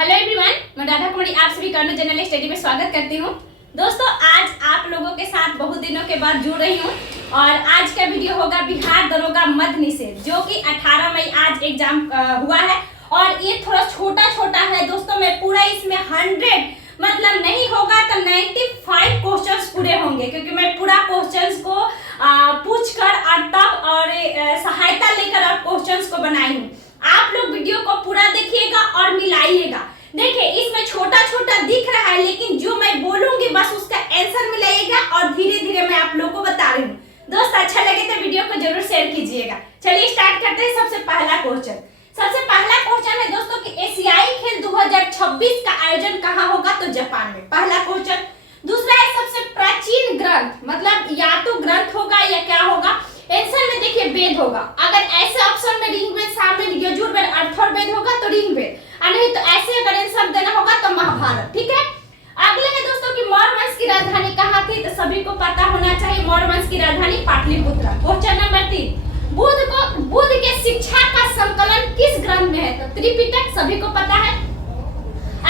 Hello everyone, मैं राधा कुमारी आप सभी का जनरल स्टडी में स्वागत करती हूँ। दोस्तों, आज आप लोगों के साथ बहुत दिनों के बाद जुड़ रही हूँ और आज का वीडियो होगा बिहार दरोगा मद्य निषेध, जो कि 18 मई आज एग्जाम हुआ है और ये थोड़ा छोटा छोटा है दोस्तों। मैं पूरा इसमें 100 मतलब नहीं होगा तो 95 क्वेश्चंस पूरे होंगे, क्योंकि मैं पूरा क्वेश्चंस को पूछ कर और तब और सहायता लेकर और क्वेश्चंस को बनाई हूँ। आप लोग वीडियो को पूरा देखिएगा और मिलाइएगा। देखिए, इसमें छोटा छोटा दिख रहा है, लेकिन जो मैं बोलूंगी बस उसका आंसर मिलाइएगा और धीरे धीरे मैं आप लोगों को बता रही हूँ। दोस्त, अच्छा लगे तो वीडियो को जरूर शेयर कीजिएगा। चलिए स्टार्ट करते हैं। सबसे पहला क्वेश्चन है दोस्तों कि एशियाई खेल 2026 का आयोजन कहाँ होगा? तो जापान में। पहला क्वेश्चन। दूसरा है सबसे प्राचीन ग्रंथ, मतलब या तो ग्रंथ होगा या क्या होगा? आंसर में देखिए वेद होगा। अगर ऐसे ऑप्शन में ऋग्वेद, सामवेद, यजुर्वेद, अथर्ववेद होगा तो ऋग्वेद, और नहीं तो ऐसे अगर आंसर देना होगा तो महाभारत। ठीक है। अगले है दोस्तों कि मौर्य वंश की राजधानी कहाँ थी? तो सभी को पता होना चाहिए, मौर्य वंश की राजधानी पाटलिपुत्र। Question number 3। बुद्ध के शिक्षा का संकलन किस ग्रंथ में है? तो त्रिपिटक, सभी को पता है।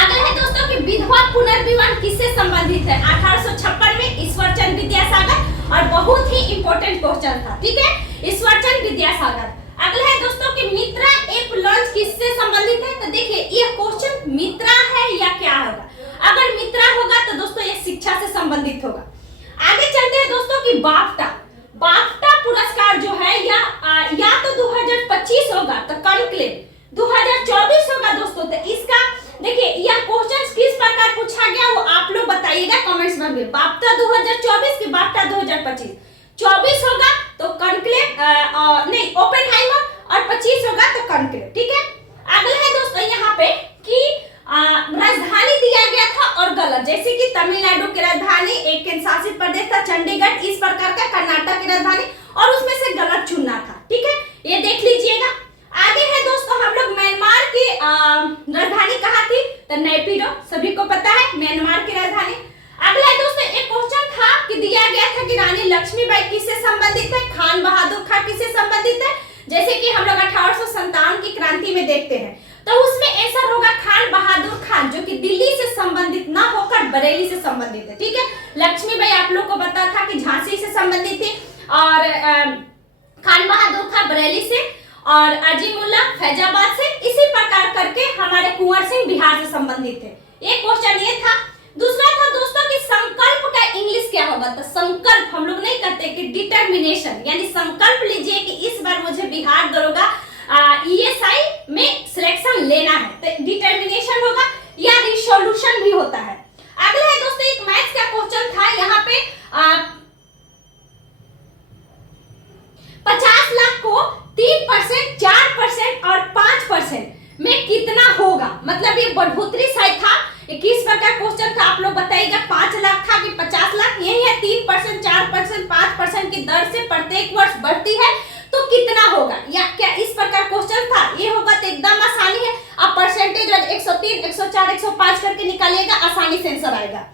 अगला है दोस्तों कि विधवा पुनर्विवाह किससे संबंधित है? 1856 में ईश्वरचंद्र विद्यासागर, और बहुत ही इंपॉर्टेंट क्वेश्चन था। ठीक है, ईश्वरचंद्र विद्यासागर। अगला है दोस्तों कि मित्रा ऐप लॉन्च किससे संबंधित है? तो देखिए, यह क्वेश्चन मित्रा है या क्या होगा? अगर मित्रा होगा तो दोस्तों ये शिक्षा से संबंधित होगा। आगे चलते हैं दोस्तों कि बाफ्टा पुरस्कार जो है या तो 2025 होगा तो कॉन्क्लेव, 2024 होगा दोस्तों। तो इसका देखिए, यह क्वेश्चन किस प्रकार पूछा गया वो आप लोग बताइएगा कमेंट्स में। बाफ्टा 2024 की बाफ्टा 2025। 24 होगा तो कॉन्क्लेव, नहीं ओपेनहाइमर, और 25 होगा तो कॉन्क्लेव। ठीक है। अगला है दोस्तों यहाँ पे कि राजधानी दिया गया था और गलत, जैसे कि तमिलनाडु की राजधानी एक केंद्र शासित प्रदेश था चंडीगढ़, इस प्रकार का कर्नाटक की राजधानी, और उसमें से गलत चुनना था। ठीक है, ये देख लीजिएगा। आगे है दोस्तों हम लोग म्यांमार की राजधानी कहाँ थी? तो नैपीडो, सभी को पता है म्यांमार की राजधानी। अगला है दोस्तों एक क्वेश्चन था कि दिया गया था कि रानी लक्ष्मीबाई किससे संबंधित है? खान बहादुर खां किससे संबंधित है? जैसे कि हम लोग 1857 की क्रांति में देखते हैं, तो उसमें आंसर होगा खान बहादुर खान, जो कि दिल्ली से संबंधित ना होकर बरेली से संबंधित है। ठीक है। लक्ष्मीबाई आप लोग को पता था कि झांसी से संबंधित थी, और खान बहादुर खान बरेली से, और अजीमुल्ला फैजाबाद से। इसी प्रकार करके हमारे कुंवर सिंह बिहार से संबंधित थे। एक क्वेश्चन ये था। दूसरा था दोस्तों कि संकल्प का इंग्लिश क्या होगा? तो संकल्प हम लोग नहीं कहते कि डिटर्मिनेशन, यानी संकल्प लीजिए कि इस बार मुझे बिहार दरोगा ईएसआई में सिलेक्शन लेना है, तो डिटर्मिनेशन होगा, या रिसोल्यूशन भी होता है। अगला है दोस्तों एक मैथ्स का क्वेश्चन था यहाँ पे 50 लाख को 3%, 4% और 5% में कितना होगा? मतलब ये बढ़ोतरी शायद था, किस प्रकार क्वेश्चन था आप लोग बताइएगा। 5 लाख था कि 50 लाख? यही है, 3%, 4%, 5% की दर से प्रत्येक वर्ष बढ़ती है, तो कितना होगा? या क्या इस प्रकार क्वेश्चन था? ये होगा तो एकदम आसानी है, आप परसेंटेज 103, 104, 105 करके निकालिएगा, आसानी से आंसर आएगा।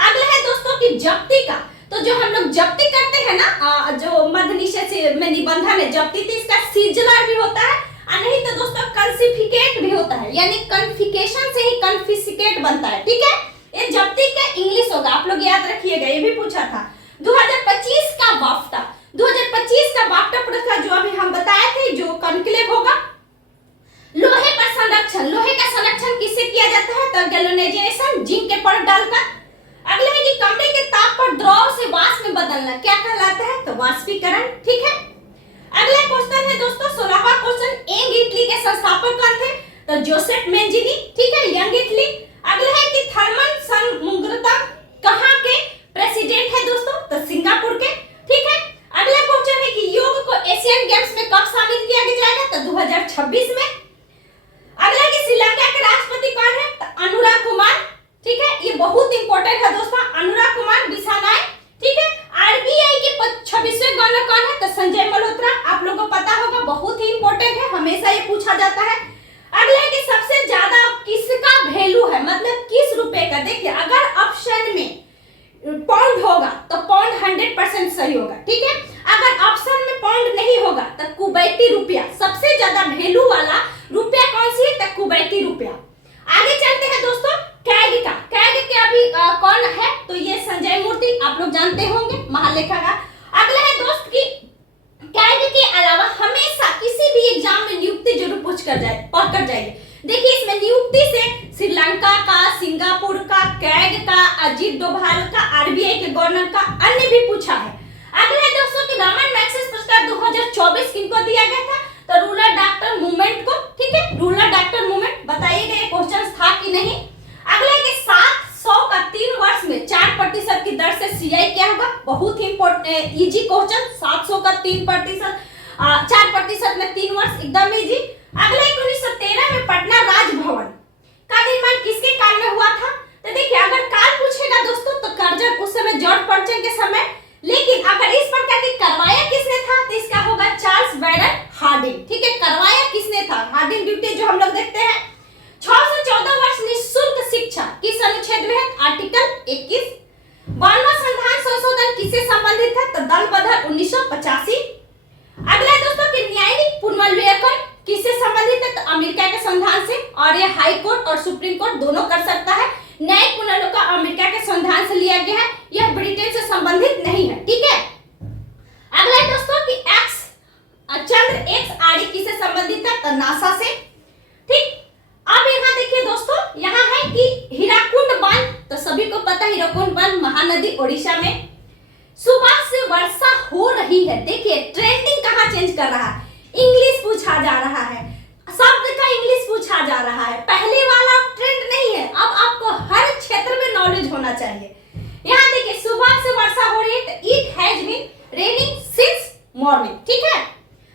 अगला है दोस्तों कि जब्ती का, तो जो हम लोग जब्ती करते हैं ना, जो मद्य निषेध में निबंधन है जब्ती, तो इसका सीजलर भी होता है, और नहीं तो दोस्तों कंफिस्केट भी होता है, यानी कन्फिकेशन से ही कंफिस्केट बनता है। ठीक है, ये जब्ती का इंग्लिश होगा, आप लोग याद रखिएगा, ये भी पूछा था। 2025 का बाफ्टा, 2025 का बाफ्टा पुरस्कार जो अभी हम बताए थे, जो कॉन्क्लेव होगा। लोहे पर संरक्षण, लोहे का संरक्षण किससे किया जाता है? तो गैल्वेनाइजेशन, जिंक के परत डालकर। अगला है कि कमरे के ताप पर द्रव से वाष्प में बदलना क्या कहलाता है? तो वाष्पीकरण। ठीक है। अगला क्वेश्चन है दोस्तों 16वां क्वेश्चन, यंग इटली के संस्थापक कौन थे? तो जोसेफ मेंजिनी। ठीक है, यंग इटली। अगला है कि थर्मन सनमुग्रता कहाँ के प्रेसिडेंट है दोस्तों? तो सिंगापुर के। ठीक है। अगला क्वेश्चन है कि योग को एशियन गेम्स में कब शामिल किया जाएगा? तो 2026 में। अगला कि श्रीलंका के राष्ट्रपति कौन है? तो अनुराग कुमार। ठीक है, ये बहुत इंपॉर्टेंट है दोस्तों, अनुराग कुमार दिसानाय। ठीक है। आरबीआई के 26वें गवर्नर कौन है? तो संजय मल्होत्रा, आप लोगों को पता होगा, बहुत ही इंपॉर्टेंट है, हमेशा ये पूछा जाता है। अगला है कि सबसे ज्यादा किसका वैल्यू है, मतलब किस रुपए का? देखिए, अगर ऑप्शन में पाउंड होगा तो पाउंड 100% सही होगा। ठीक है। अगर ऑप्शन में पाउंड नहीं होगा तो कुवैती रुपया, सबसे ज्यादा वैल्यू वाला रुपया कौन सी है? तो कुवैती रुपया। आगे चलते हैं कौन है? तो ये संजय मूर्ति, आप लोग जानते होंगे, महालेखाकार। अगला है दोस्त की कैग के अलावा हमेशा किसी भी एग्जाम में नियुक्ति जरूर पूछ कर जाएगी। देखिए इसमें नियुक्ति से श्रीलंका का, सिंगापुर का, कैग का, अजीत डोभाल का, आरबीआई के गवर्नर का, अन्य भी पूछा है। अगला है दोस्तों कि रमन मैग्सेसे पुरस्कार 2024 किनको दिया गया था? तो रूरल डॉक्टर मूवमेंट को। ठीक है, रूरल डॉक्टर मूवमेंट, बताइएगा ये क्वेश्चन था कि नहीं। अगला है कि 700 का 3 वर्ष में 4% की दर से सीआई क्या होगा? बहुत ही इंपॉर्टेंट इजी क्वेश्चन। 700 का 3%, 4% में 3 वर्ष, एकदम इजी। अगला 1913 में पटना राजभवन का निर्माण किसके काल में हुआ था? तो देखिए अगर काल पूछेगा दोस्तों तो करजन उस समय जॉर्ज पर्चन के समय, लेकिन अगर इस प्रकार की करवाया किसने था तो इसका होगा चार्ल्स बैरन हार्डिंग। ठीक है, करवाया किसने था? हार्डिंग ड्यूटी जो हम लोग देखते हैं। 6 से 14 वर्ष निःशुल्क शिक्षा किस अनुच्छेद में है? आर्टिकल 21। 92वां संविधान संशोधन किससे संबंधित है? तो दल बदल 1985। अगला दोस्तों कि न्यायिक पुनर्विवेचन किससे संबंधित है? तो अमेरिका के संविधान से, और ये हाई कोर्ट और सुप्रीम कोर्ट दोनों कर सकता है। न्यायिक पुनर्विवेचन अमेरिका के संविधान से लिया गया है, यह ब्रिटेन से संबंधित नहीं है। ठीक है, अगला दोस्तों कि चंद्र XRE किससे संबंधित है? तो नासा से। ठीक, अब यहाँ देखिए दोस्तों, यहाँ है कि हीराकुंड बांध, तो सभी को पता है हीराकुंड बांध महानदी ओडिशा में। सुबह से वर्षा हो रही है, देखिए ट्रेंडिंग कहाँ चेंज कर रहा है? इंग्लिश पूछा जा रहा है, शब्द का इंग्लिश पूछा जा रहा है। पहले वाला ट्रेंड नहीं है, अब आपको हर क्षेत्र में नॉलेज होना चाहिए। यहाँ देखिए सुबह से वर्षा हो रही है, तो it has been raining since morning. ठीक है,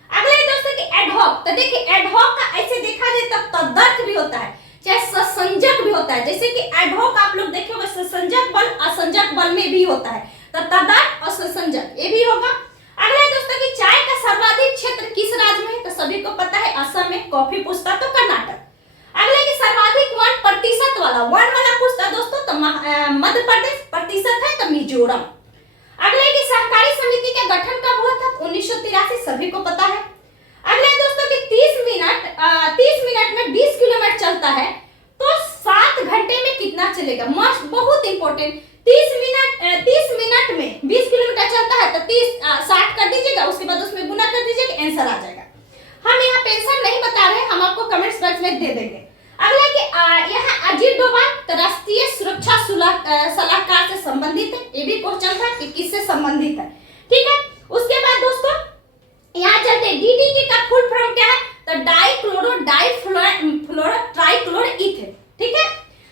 अगले दोस्तों कि एडहॉक, तो देखिए एडहॉक का ऐसे देखा जाए तो तदर्थ भी होता है, चाहे ससंजक भी होता है। जैसे कि एडहॉक आप लोग देखे होंगे, ससंजक बल असंजक बल में भी होता है, तो तदर्थ और ससंजक ये भी होगा। अगला दोस्तों कि चाय का सर्वाधिक क्षेत्र किस राज्य में है? तो सभी को पता है असम में, कॉफी पूछता तो कर्नाटक। अगले कि सर्वाधिक 1% वाला, 1 वाला पूछता दोस्तों तो मध्य प्रदेश, प्रतिशत है तो मिजोरम। अगले कि सहकारी समिति का गठन कब हुआ था? 1983, सभी को पता है। अगले दोस्तों कि 30 मिनट में 20 किलोमीटर चलता है तो 7 घंटे में कितना चलेगा? मस्ट बहुत इंपॉर्टेंट। 30 मिनट में 20 किलोमीटर चलता है तो 60 कर दीजिएगा, उसके बाद उसमें गुना कर दीजिएगा, आंसर आ जाएगा। हम यहाँ पे आंसर नहीं बता रहे, हम आपको कमेंट्स बॉक्स में दे देंगे। अगला कि यहाँ अजीत डोभाल तो राष्ट्रीय सुरक्षा सलाहकार से संबंधित है, ये भी क्वेश्चन था कि किससे संबंधित है। ठीक है, उसके बाद दोस्तों यहाँ चलते DDT का फुल फॉर्म क्या है? तो डाइक्लोरो डाइफ्लोरो ट्राइक्लोरो इथेन। ठीक है,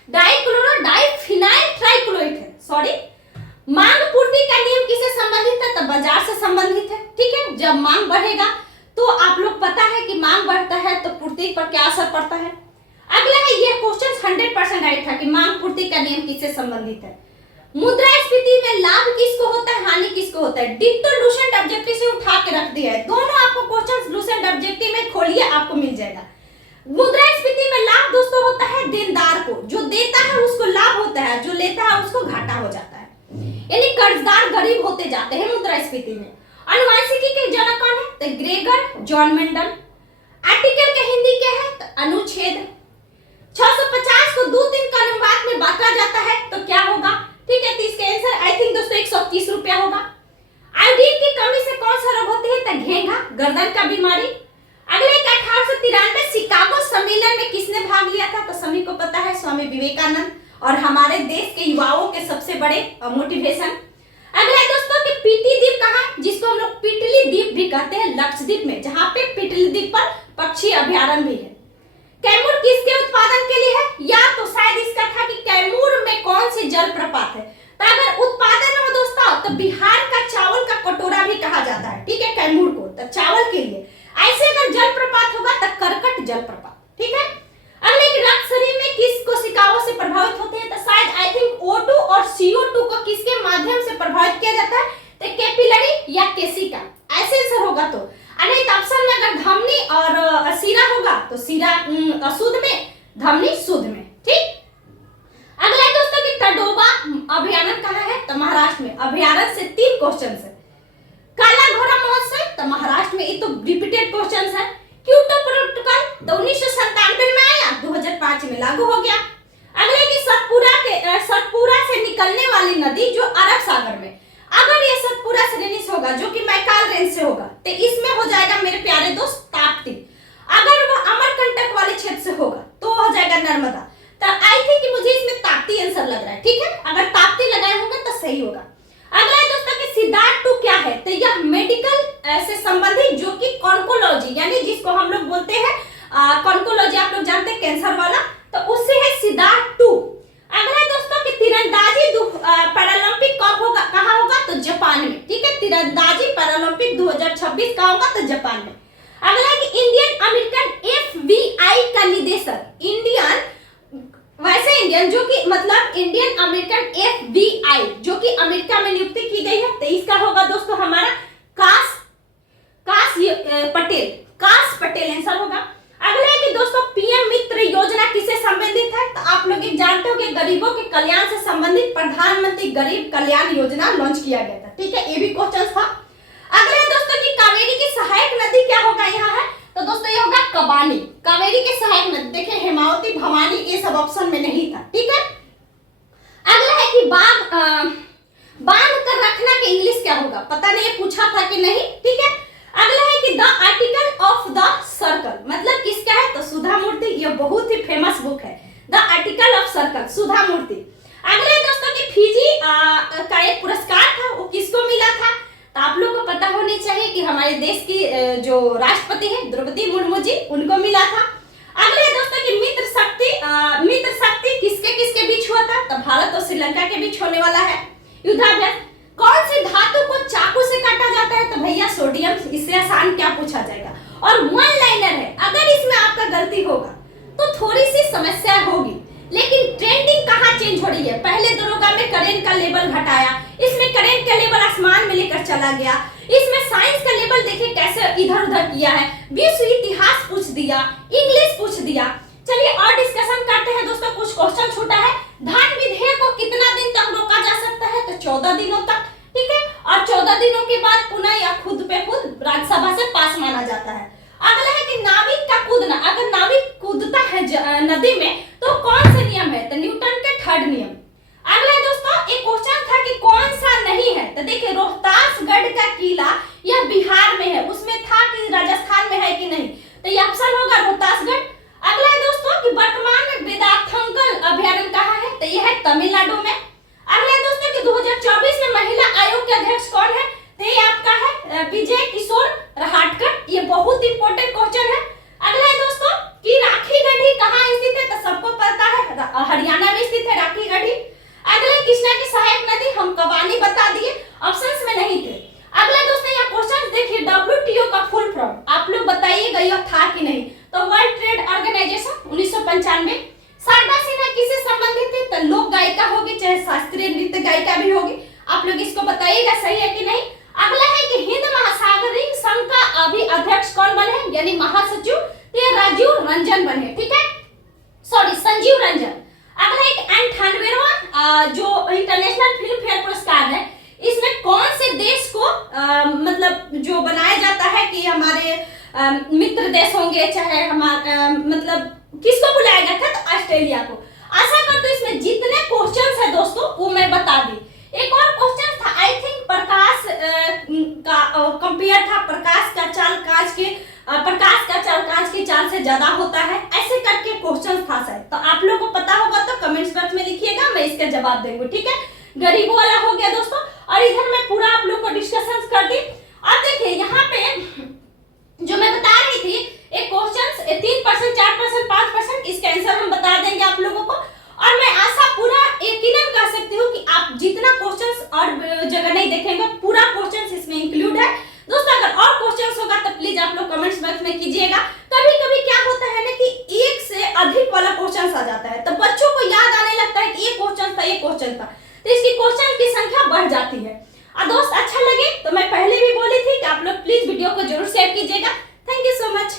डाइक्लोरो डाइफिनाइल ट्राइक्लोरोइथेन, सॉरी। मांग पूर्ति का नियम किससे संबंधित है? तो बाजार से संबंधित है। ठीक है, जब मांग बढ़ेगा तो आप लोग पता है कि मांग बढ़ता है तो पूर्ति पर क्या असर पड़ता है। अगला है ये क्वेश्चन 100% राइट था कि मांग पूर्ति का नियम किससे संबंधित है। मुद्रास्फीति में लाभ किसको होता है, हानि किसको होता है? डिक्टो लूसेंट ऑब्जेक्टिव से उठा के रख दिया है, दोनों आपको क्वेश्चंस लूसेंट ऑब्जेक्टिव में खोलिए, आपको मिल जाएगा। मुद्रास्फीति में लाभ दोस्तों होता है देनदार को, जो देता है उसको लाभ होता है, जो लेता है उसको घाटा हो जाता है, यानी कर्जदार गरीब होते जाते हैं मुद्रास्फीति में। अनुवांशिकी के जनक कौन है? तो ग्रेगर जॉन मेंडल। आर्टिकल के हिंदी क्या है? तो अनुच्छेद। 650 को 2-3 का अनुपात में बांटा जाता है तो क्या होगा? ठीक है, तो इसका आंसर आई थिंक दोस्तों 130 रुपया होगा। आयोडीन की कमी से कौन सा रोग होती है? तो घेंघा, गर्दन का बीमारी। अगले 1893 शिकागो सम्मेलन में किसने भाग लिया था? तो सभी को पता है स्वामी विवेकानंद, और हमारे देश के युवाओं के सबसे बड़े मोटिवेशन। अगला दोस्तों कि पीटी द्वीप कहाँ है? जिसको हम लोग पिटली द्वीप भी कहते हैं, लक्षद्वीप में, जहाँ पे पिटली द्वीप पर पक्षी अभ्यारण्य भी है। कैमूर किसके उत्पादन के लिए है? या तो शायद इसका था कि कैमूर में कौन से जलप्रपात है। तो अगर उत्पादन हो दोस्तों तो बिहार का चावल का कटोरा भी कहा जाता है। ठीक है, कैमूर को तो चावल के लिए। ऐसे अगर जलप्रपात होगा तो करकट जलप्रपात। ठीक है, अगले कि रक्त शरीर में किस कोशिकाओं से प्रभावित होते हैं? तो शायद आई थिंक O2 और CO2 को किसके माध्यम से प्रभावित किया जाता है? तो कैपिलरी या केशिका, ऐसे आंसर होगा। तो नहीं तो ऑप्शन में अगर धमनी और सीरा होगा तो सीरा अशुद्ध में, धमनी शुद्ध में। ठीक, अगला दोस्तों कि तडोबा अभयारण्य कहाँ है? तो महाराष्ट्र में। अभयारण्य से 3 क्वेश्चन है। काला घोड़ा महोत्सव तो महाराष्ट्र में, ये तो रिपीटेड क्वेश्चन है। क्योटो प्रोटोकॉल तो 1997 में आया, 2005 में लागू हो गया। अगले की सतपुरा से निकलने वाली नदी जो अरब सागर में, अगर ये सतपुरा श्रेणी से होगा जो कि मैकाल रेंज से होगा, तो इसमें हो जाएगा मेरे प्यारे दोस्त ताप्ती। अगर वह अमरकंटक वाले क्षेत्र से होगा तो हो जाएगा नर्मदा। तो आई थिंक कि मुझे इसमें ताप्ती आंसर लग रहा है, ठीक है। अगर ताप्ती लगाए होंगे तो सही होगा। अगला है दोस्तों कि सिद्धार्थ 2 क्या है, तो यह मेडिकल से संबंधित जो कि कॉन्कोलॉजी यानी जिसको हम लोग बोलते हैं कॉन्कोलॉजी, आप लोग जानते हैं कैंसर वाला, तो उससे है सिद्धार्थ 2। अगला है दोस्तों कि तीरंदाजी पैरालंपिक कब होगा, कहाँ होगा, तो जापान में, ठीक है। तीरंदाजी पैरालंपिक 2026 कहाँ होगा, तो जापान में। अगला है कि इंडियन अमेरिकन FBI का निदेशक, इंडियन जो कि मतलब इंडियन अमेरिकन FBI जो कि अमेरिका में नियुक्ति की गई है, तो इसका होगा दोस्तों हमारा काश पटेल आंसर होगा। अगला है कि दोस्तों पीएम मित्र योजना किससे संबंधित है, तो आप लोग जानते हो कि गरीबों के कल्याण से संबंधित प्रधानमंत्री गरीब कल्याण योजना लॉन्च किया गया था, ठीक है। ये भी क्वेश्चन था। अगला है दोस्तों कि कावेरी की सहायक नदी क्या होगा, यहाँ है, तो दोस्तों ये होगा कबानी। कावेरी के सहायक नदी, देखिए हेमावती, भवानी, ये सब ऑप्शन में नहीं था, ठीक है। अगला है कि बांध कर रखना के इंग्लिश क्या होगा, पता नहीं पूछा था कि नहीं, ठीक है। अगला है कि the article of the circle मतलब किसका है, तो सुधा मूर्ति, ये बहुत ही फेमस बुक है द आर्टिकल ऑफ सर्कल, सुधा मूर्ति। अगला है दोस्तों कि फिजी का एक पुरस्कार था, वो किसको मिला था, तो आप लोगों को पता होनी चाहिए कि हमारे देश की जो राष्ट्रपति है द्रौपदी मुर्मू जी, उनको मिला था। अगले है दोस्तों कि मित्र शक्ति किसके किसके बीच हुआ था, तो भारत और श्रीलंका के बीच होने वाला है युद्धाभ्यास। कौन सी धातु को चाकू से काटा जाता है, तो भैया सोडियम, इससे आसान क्या पूछा जाएगा। और वन लाइनर है, अगर इसमें आपका गलती होगा तो थोड़ी सी समस्या होगी, लेकिन ट्रेंडिंग कहाँ चेंज हो रही है। पहले दरोगा में करेंट का लेवल घटाया, इसमें करेंट का लेवल आसमान में लेकर चला गया, इसमें साइंस का लेवल देखिए कैसे इधर उधर किया है, विश्व इतिहास पूछ दिया, इंग्लिश पूछ दिया। चलिए और डिस्कशन करते हैं दोस्तों, कुछ क्वेश्चन छूटा है। धान विधेयक को कितना दिन तक रोका जा सकता है, तो 14 दिनों तक, ठीक है। और 14 दिनों के बाद पुनः या खुद पे खुद राज्यसभा से पास माना जाता है। अगला है कि नाविक का कूदना, अगर नाविक कूदता है नदी में तो कौन सा नियम है, तो न्यूटन के 3rd नियम। अगला है दोस्तों एक क्वेश्चन था कि कौन सा नहीं है, तो देखिए रोहतासगढ़ का किला यह बिहार में है, उसमें था कि राजस्थान में है कि नहीं, तो ये ऑप्शन होगा रोहतासगढ़। अगला है दोस्तों कि वर्तमान में वेदांतंगल अभयारण्य कहाँ है, तो यह है तमिलनाडु में। अगला है दोस्तों कि 2024 में महिला आयोग के अध्यक्ष कौन है, तो ये आपका है विजय किशोर रहाटकर, ये बहुत इंपॉर्टेंट क्वेश्चन है। अगला है दोस्तों कि राखी गढ़ी कहाँ स्थित है, तो सबको पता है हरियाणा में स्थित है राखी गढ़ी। अगला कृष्णा की सहायक नदी हम कबानी बता दिए, ऑप्शंस में नहीं थे। अगला दोस्तों यहाँ क्वेश्चन देखिए, WTO का फुल फॉर्म आप लोग बताइएगा यह था कि नहीं, तो World Trade Organization 1995। Sharda Sinha किससे संबंधित है, तो लोक गायिका होगी, चाहे शास्त्रीय नृत्य गायिका भी होगी, आप लोग इसको बताइएगा सही है कि नहीं। अगला है कि हिंद महासागरीय संघ का अभी अध्यक्ष कौन बने, यानी महासचिव, तो ये राजीव रंजन बने, ठीक है, सॉरी संजीव रंजन। अगला एक 98वां जो इंटरनेशनल फिल्म फेयर पुरस्कार है, इसमें कौन से देश को मतलब जो बनाया जाता है कि हमारे मित्र देश होंगे, चाहे हमारे मतलब किसको बुलाया गया था, तो ऑस्ट्रेलिया को। आशा करते इसमें जितने क्वेश्चंस है दोस्तों वो मैं बता दी। एक और क्वेश्चन था, आई थिंक प्रकाश का कंपेयर था, प्रकाश का चाल कांच की चाल से ज्यादा होता है, ऐसे करके क्वेश्चन था शायद, तो आप लोगों को पता होगा तो कमेंट्स बॉक्स में लिखिएगा, मैं इसका जवाब दूंगी, ठीक है। गरीबों वाला हो गया दोस्तों, और इधर मैं पूरा आप लोग को डिस्कशन कर दी। अब देखिए यहाँ पे जो मैं बता रही थी, एक क्वेश्चन 3%, 4%, 5%, इसका आंसर हम बता देंगे आप लोगों को। और मैं आशा पूरा यकीनन कह सकती हूँ कि आप जितना क्वेश्चंस और जगह नहीं देखेंगे, पूरा क्वेश्चंस इसमें इंक्लूड है दोस्तों। अगर और क्वेश्चंस होगा तो प्लीज आप लोग कमेंट्स बॉक्स में कीजिएगा। कभी कभी क्या होता है ना कि एक से अधिक वाला क्वेश्चंस आ जाता है, तो बच्चों को याद आने लगता है कि ये क्वेश्चन था, तो इसकी क्वेश्चन की संख्या बढ़ जाती है। और दोस्त अच्छा लगे तो मैं पहले भी बोली थी कि आप लोग प्लीज वीडियो को जरूर शेयर कीजिएगा। Thank you so much.